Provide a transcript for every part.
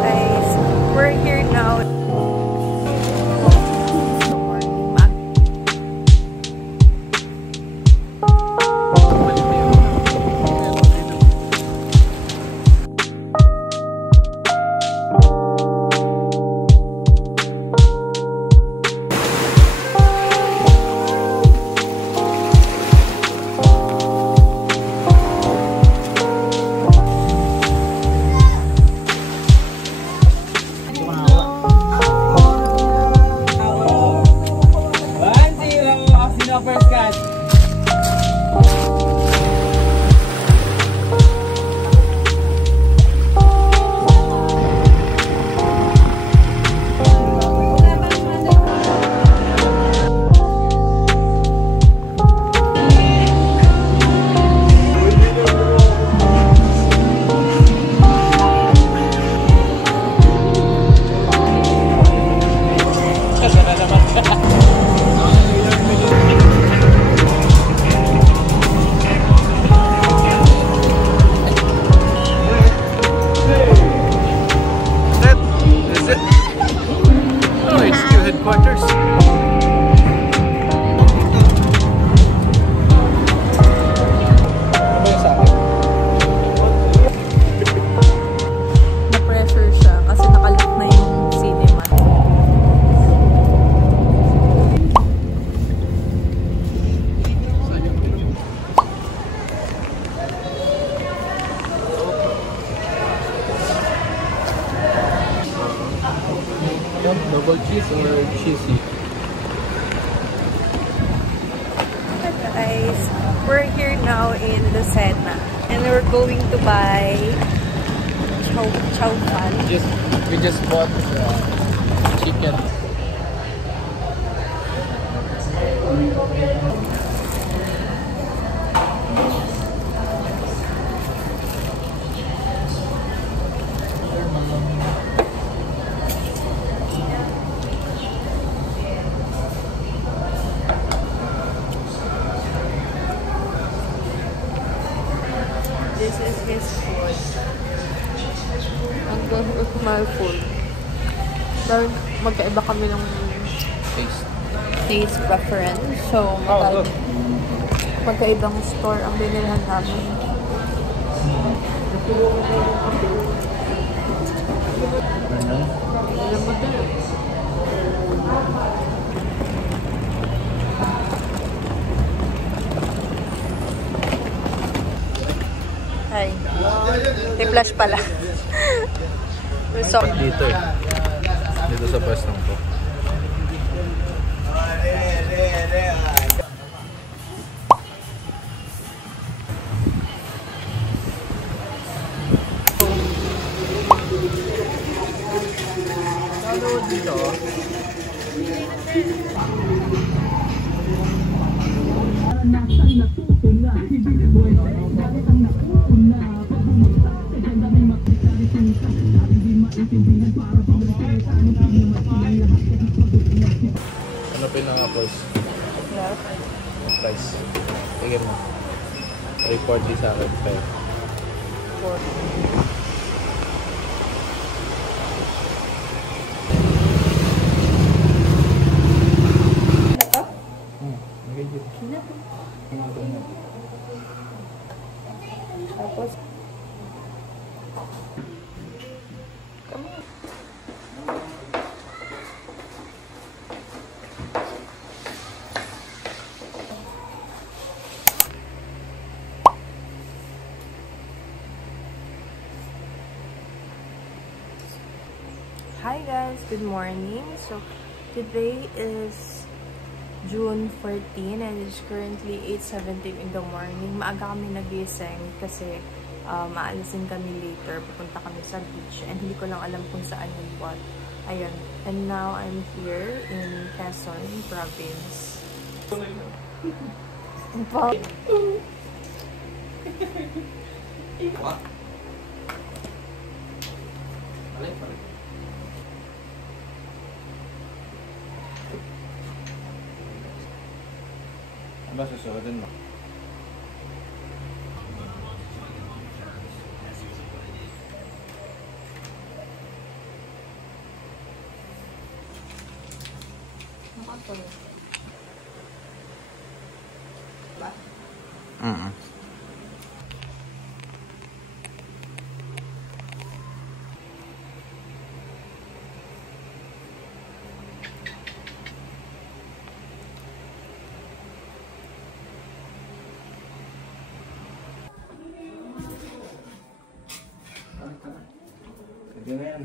Guys, we're here now. Double cheese or cheesy? Guys, we're here now in Lucena and we're going to buy chow fan. We just bought chicken. This is his food. I'm going with my food. Dahil magkaiba kami ng taste preference. So, magkaibang store ang binilhan namin. Ay, i-flash pala. So, dito eh. Dito sa pwestong to. Dito. Ano pinaka-price? Price. Tingin mo. 340 sa akin. 5. tapos Hi guys, good morning. So today is June 14 and it's currently 8:17 in the morning. Maaga kami nagising kasi maalisin kami later. Pupunta kami sa beach and hindi ko lang alam kung saan yung what. Ayun. And now I'm here in Quezon Province. What? Ano ba susuodin mo? sample. Diba? Ganyan.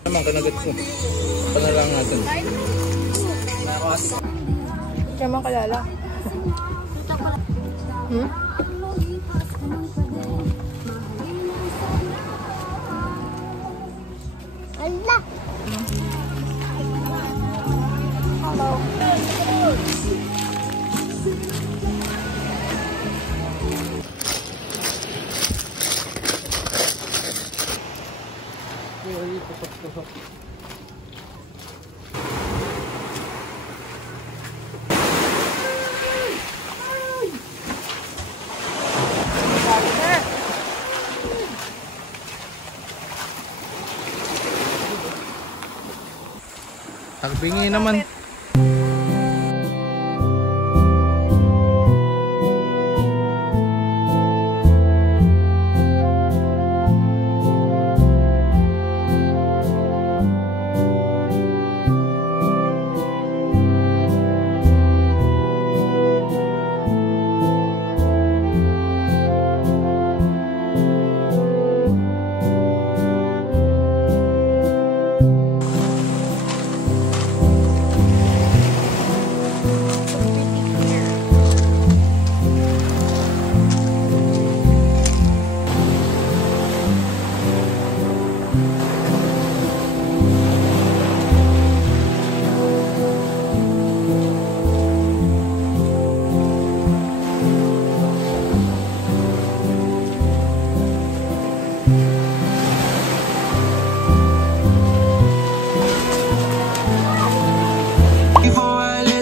Naman kanagat ko. Panalang natin. Kaya mo kalala. Allah. Hello. Tagbingi naman.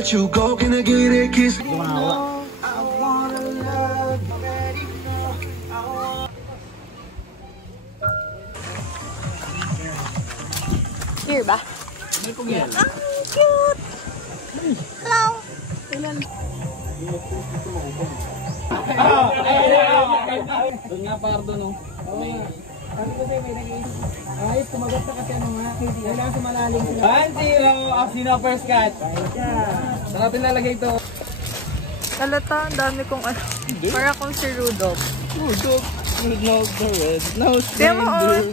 You go, can I get a kiss? Here ba? Ang cute! Hello! Doon nga pardo no. Ano ko sa'yo, may nag-iisip. Ayos, tumagot na kasi ano nga. Kailangan sumalalim sila. 1-0! Sino first cut? Saan natin lalagay ito? Halata, ang dami kong ano. Para akong si Rudolph. Rudolph, Rudolph the Red Nose Demo on!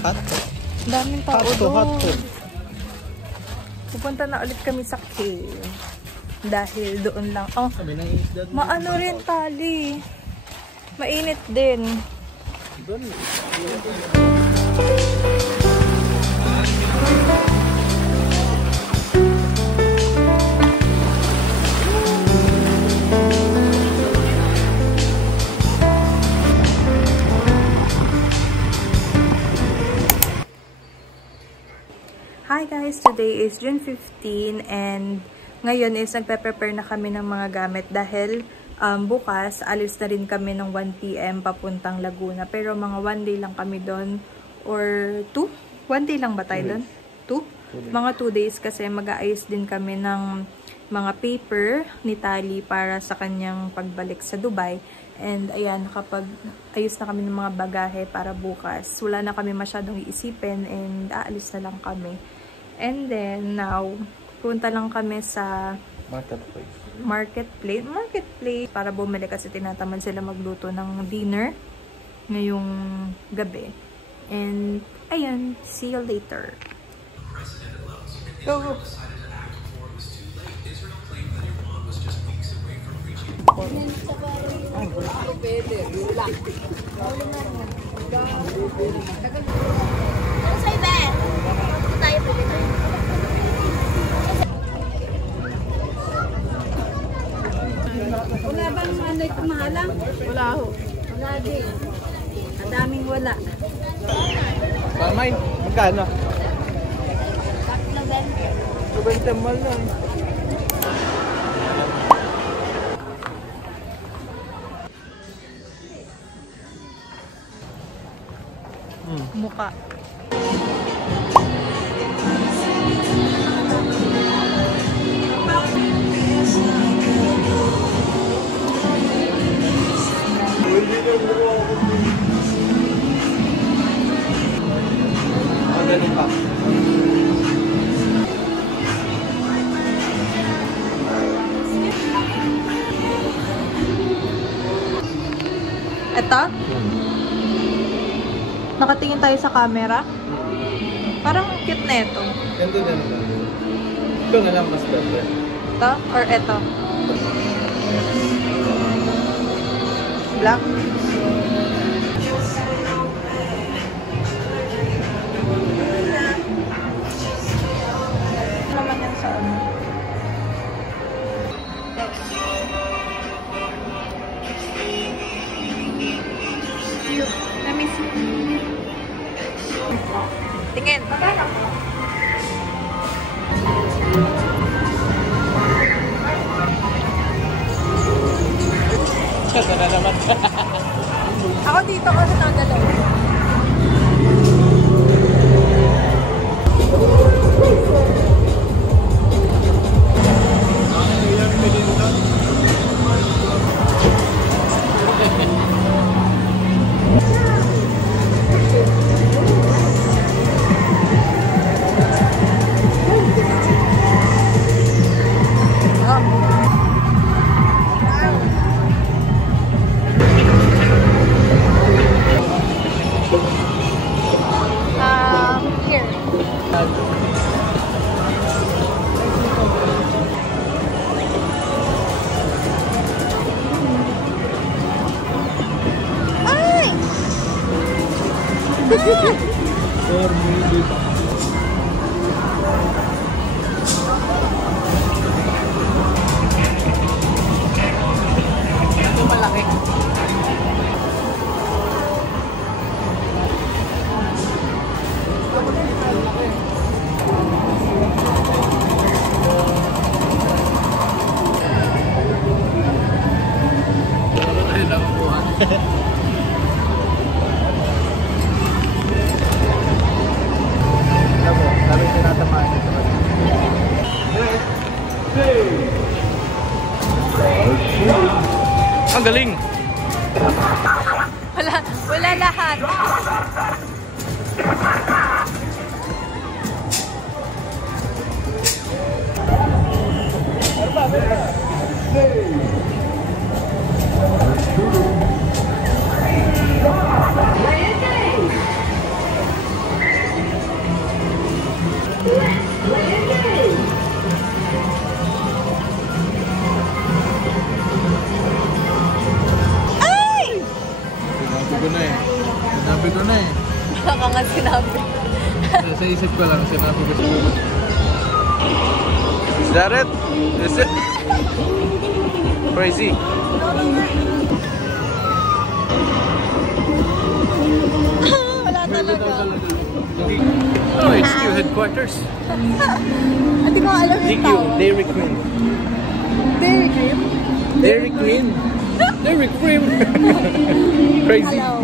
Hot. Ang daming tao Hot to, hot to. doon. Pupunta na ulit kami sa cave. Dahil doon lang. Oh, Sabi ng isda. maano rin tali. Mainit din. Hi guys! Today is June 15 and ngayon is nagpe-prepare na kami ng mga gamit dahil bukas alis na rin kami ng 1 PM papuntang Laguna. Pero mga 1 day lang kami doon or 2? 1 day lang ba tayo doon? 2? Mga 2 days kasi mag-aayos din kami ng mga paper ni Tali para sa kanyang pagbalik sa Dubai. And ayan, kapag ayos na kami ng mga bagahe para bukas, wala na kami masyadong iisipin and aalis na lang kami. And then now, punta lang kami sa marketplace para bumili kasi tinatamad sila magluto ng dinner ngayong gabi. And ayun, see you later. Go, go. Wala bang ano kumahalang? Wala ho. Wala din. Ang daming wala. Pamay, magkano? 3.20. 20 mal lang. Muka. Magaling pa. Ito? Nakatingin tayo sa camera. Parang cute na ito. Ganda din naman. Ito na lang mas ganda. Ito? Or ito? Black? Naman yan sa ano. Let me see. Tingin. Ito na naman. Ako dito kasi nagalaw. Here. Ay! Ito malaki. Ang galing! Wala lahat. Sinabi ko na eh. Baka nga sinabi. Sa isip ko lang, sinabi ko siya. Is that it? Is it? Crazy. Wala talaga. Oh, HQ headquarters. Hindi ko alam yung DQ, tawag. Dairy Queen. Dairy Cream? Dairy Queen? Dairy Cream. Crazy. Hello.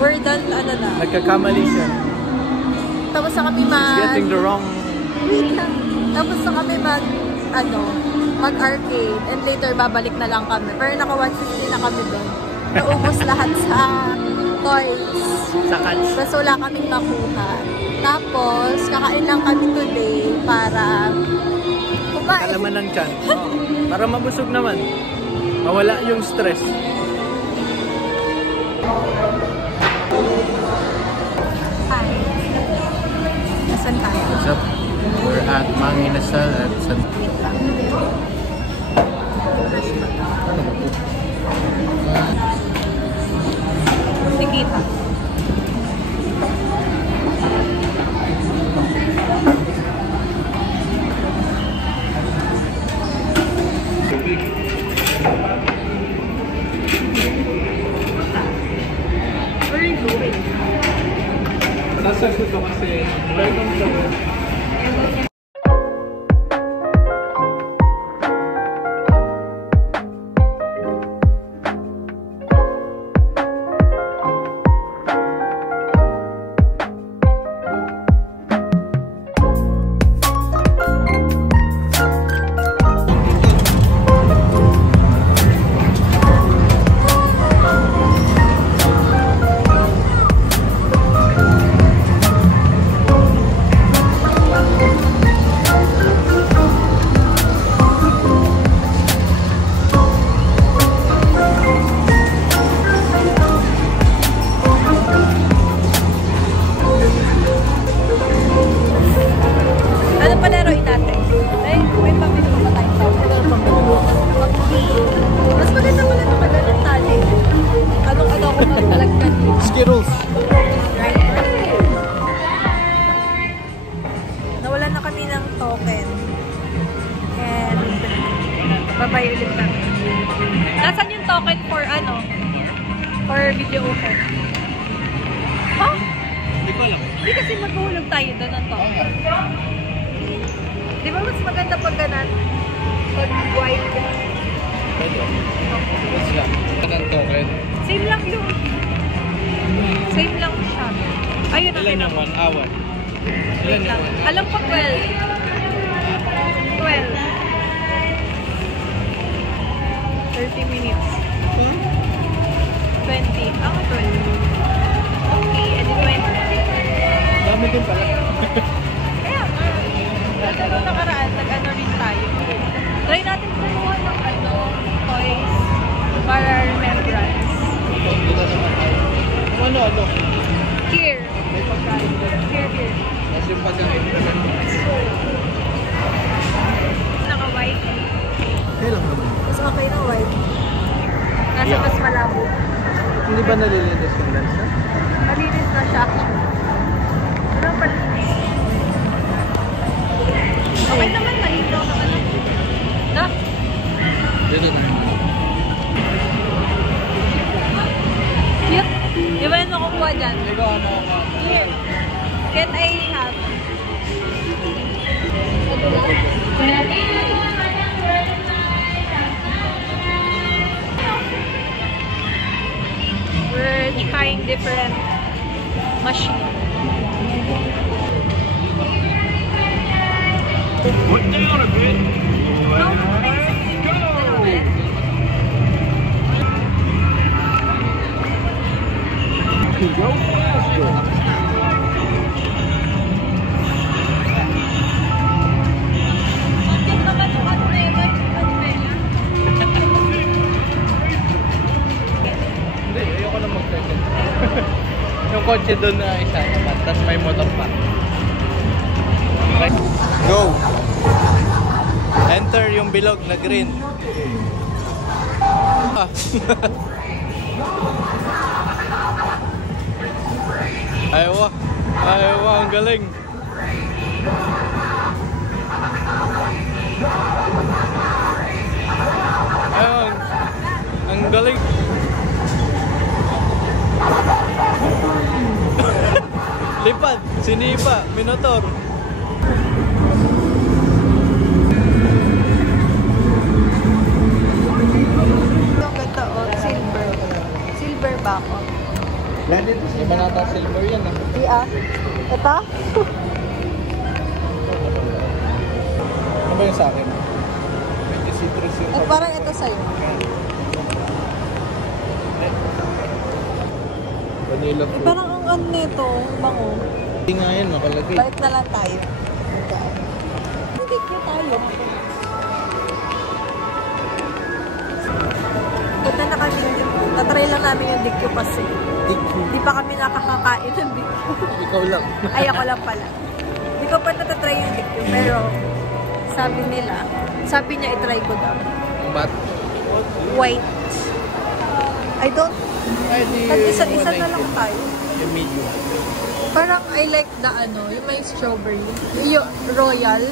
We're done, ano na. Nagkakamali siya. Tapos na kami Getting the wrong... Wait lang. Tapos na kami mag-arcade. And later, babalik na lang kami. Pero naka 150 na kami doon. Naubos lahat sa toys. Sa cats. Basta wala kaming makuha. Tapos, kakain lang kami today para kumain. Kalaman ng tiyan. Para mabusog naman. Mawala yung stress. Hi. What's up? We're at Mang Inasal at San... Nikita. Where are you going? Nasa ito kasi. Skittles. Nawalan na kami ng token. And babay ulit kami. Nasaan yung token for ano? For video open? Huh? Hindi ko alam. Hindi kasi maghuhulog tayo doon ng token. Di ba mas maganda pag ganan? Pag white. Pwede. What's that? Anong token? Same lang yun. Same lang siya. Ayun na. Ilan yung 1 hour? Ilan yung 1 hour? Alam ko 12. 12. 30 minutes. 20. Ako 20. Okay, edi 20. Dami din pala. Kaya nga. Kasi nung nakaraan, nag-ano rin tayo. Try natin kumuha ng toys para remembrance. Ano? Here. May pagkain din. Here. Tapos yung pagkain din. Naka-white. Kailan naman? Mas okay na white. Nasa mas malabo. Hindi ba nalilinis yung lens na? Malinis na siya actually. Walang palinis. Okay naman, malinaw naman lang. Na? Dito na. Cute. Di ba yun makukuha dyan? Ikaw ano ako? Here. Can I have? We're trying different machine. Put down a bit. Go faster. Hindi, ayoko na mag-second. Yung kotse doon na isa naman, tapos may motor pa. Okay. Go! Enter yung bilog na green. Ayaw, ang galing. Ayaw, ang galing. Lipad, sinipa, minotor. Ang ganda silver. Silver ba ako? Di ba nata silver yan ah? Di ah. Ito? Ano ba yung sa akin? Medyo citrus yung Parang ito sa'yo. vanilla fruit. Parang ang ano nito, bango. Hindi nga yan, nakalagay. Balik na lang tayo. Hindi ko tayo. Punta na kami yung dikyo. Tatry lang namin yung dikyo kasi. Hindi pa kami nakakakain ng dikyo. Ikaw lang. Ay, ako lang pala. Hindi ko pa natatry yung liquid, pero sabi niya itry ko daw. But, White. I don't, isa na lang tayo. yung medium. Parang I like the yung may strawberry. Yung royal.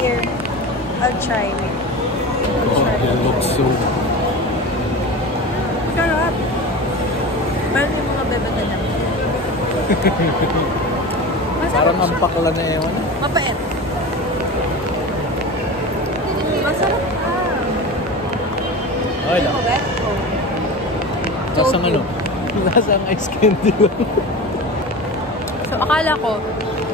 Here, I'll try it. It looks so... Sarap. Parang yung mga bebeta na. Parang ang pakla na ewan. Mapait. Masarap ka. Okay lang. Lasang Tokyo. Lasang ice candy lang. So, akala ko,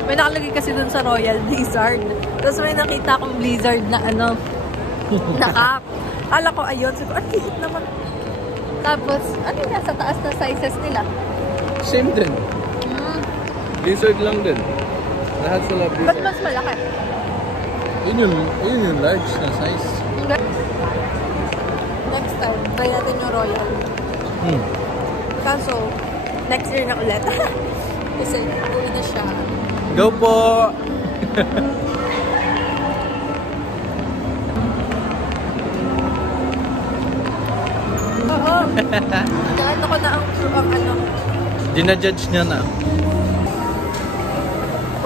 may nakalagay kasi dun sa Royal Blizzard. Tapos may nakita akong Blizzard na na cup. Akala ko, ayun. So, ang cute naman. Tapos, ano yung nasa taas na sizes nila? Same din. Blizzard lang din. Lahat sila Blizzard. Ba't mas malaki? Yun yung large na size. Next time, try natin yung Royal. Kaso, next year na ulit. Kasi, uwi na siya. Go po! Oo. Kahit ako na ang Dinajudge niya na.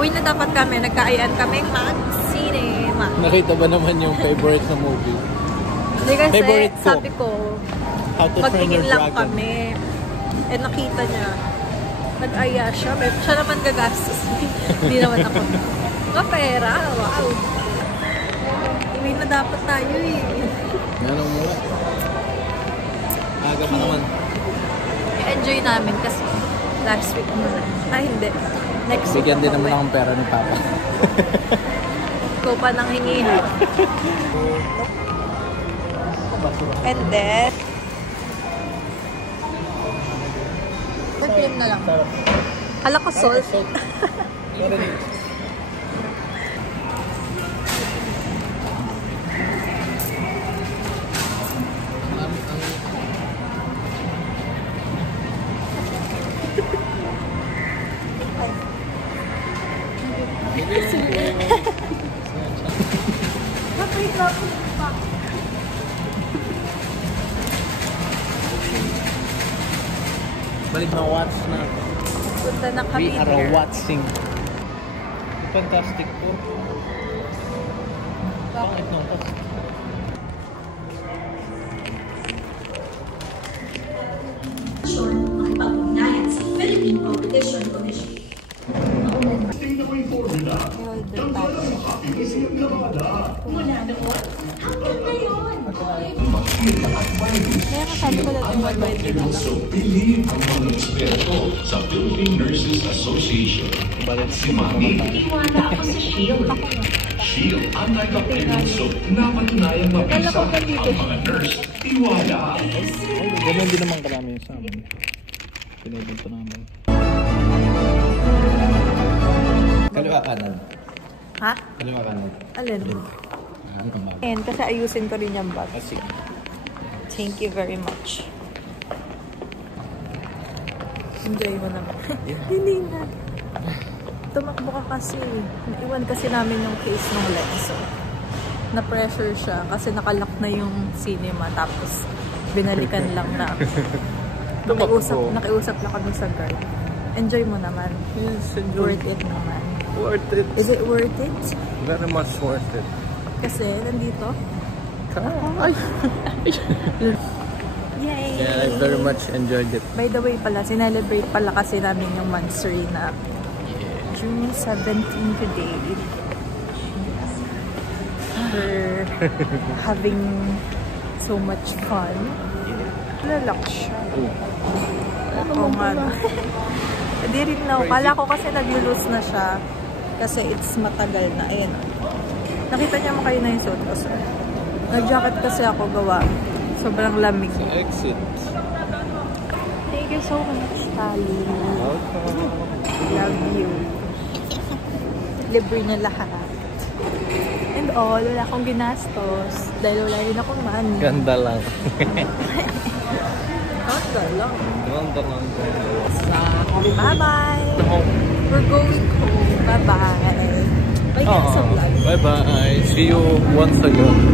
uwi na dapat kami. Nagkaian kami mag-cinema. Nakita ba naman yung favorite na movie? Hindi kasi, Favorite ko. sabi ko, How to Train Your magtingin lang Dragon. kami. Eh, nakita niya. Nag-aya siya. Siya naman gagastos. Hindi naman ako. Nga pera. Wow. Uwi na dapat tayo eh. Ano mo? Aga pa naman. I-enjoy namin kasi last week muna. Ay, hindi. Next week Bigyan din ako naman uwi. akong pera ni Papa. Ikaw pa nang hingihan. And then, cream na lang. Hala ko salt. Balik na watch na. Punta na kami We are there. watching. Fantastic Four. Bakit nung makipag-ugnayan sa Philippine Competition Commission. Mula noon hanggang ngayon. Kaya sabi ko dati mag-wedding na lang. Pili ang mga eksperto sa Philippine Nurses Association. Si Mami, Iwala ako sa Shield. Shield Anti-Bacterial Soap na patunayang mabisa ang mga nurse. Iwala. Ganun din naman karami yung sa amin. Pinibunto namin. Kaliwa kanan. Ha? Kaliwa kanan. Alin? And kasi ayusin ko rin yung bag. Sige. Thank you very much. Enjoy mo naman. Hindi na. Tumakbo ka kasi. Naiwan kasi namin yung case ng Lexo. Na-pressure siya kasi nakalock na yung cinema tapos binalikan lang na. Nakiusap lang kami sa guard. Enjoy mo naman. Yes, enjoy. Worth it naman. Worth it. Is it worth it? Very much worth it. Kasi nandito. Ay! Yay! Yeah, I very much enjoyed it. By the way pala, sinelebrate pala kasi namin yung monthsary na June 17 today. We're having so much fun. Lalak siya. Oo nga. Hindi rin na. Kala ko kasi nag-lose na siya. Kasi it's matagal na. Ayan. Nakita niya mo kayo na yung suit ko, sir. Nag-jacket kasi ako gawa. Sobrang lamig. Sa exit. Thank you so much, Tali. Love you. Libre niya lahat. And all, wala akong ginastos. Dahil wala rin akong money. Ganda lang. Ganda lang. Ganda lang. Bye-bye! We're going home. Bye-bye. Bye guys sa vlog. Bye-bye. See you once again.